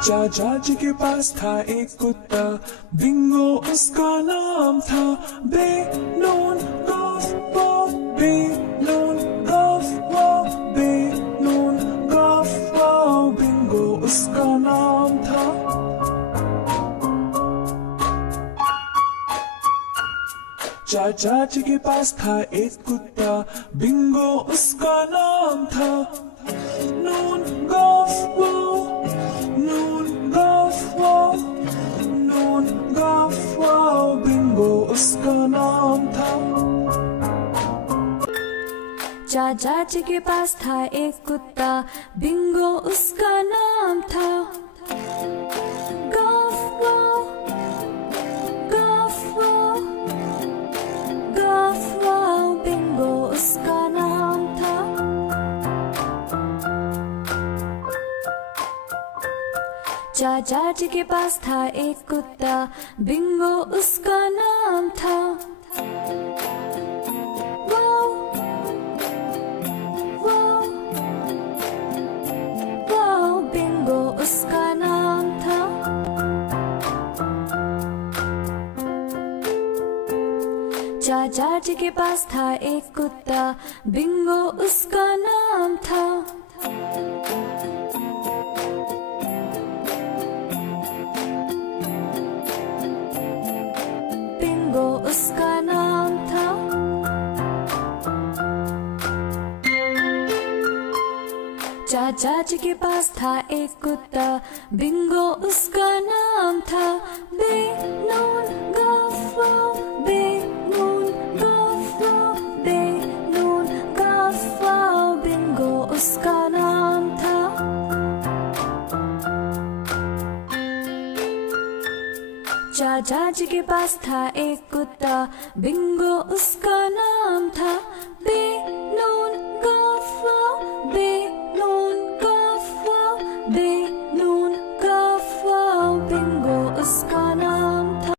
चाचा जी के पास था एक कुत्ता, बिंगो उसका नाम था। बेनून गॉफ वॉफ, बेनून गॉफ वॉफ, बेनून गॉफ वॉफ, बिंगो उसका नाम था। चाचा जी के पास था एक कुत्ता, बिंगो उसका नाम था। नून गॉफ वॉफ, नून गॉफ वॉफ, नून गॉफ वॉफ, बिंगो उसका नाम था। चाचा जी के पास था एक कुत्ता, बिंगो उसका नाम था। गॉफ वॉफ, गॉफ वॉफ, गॉफ वॉफ, बिंगो उसका नाम था। चाचा जी के पास था एक कुत्ता, बिंगो उसका नाम था। वाव, वाव, वाव, बिंगो उसका नाम था। चाचा जी के पास था एक कुत्ता, बिंगो उसका नाम था। बिंगो उसका नाम था। चाचा जी के पास था एक कुत्ता, बिंगो उसका नाम था। बेनून गॉफ वॉफ, बेनून गॉफ वॉफ, बेनून गॉफ वॉफ, बिंगो उसका नाम था। चाचा जी के पास था एक कुत्ता, बिंगो उसका नाम था। बेनून गॉफ वॉफ, बेनून गॉफ वॉफ,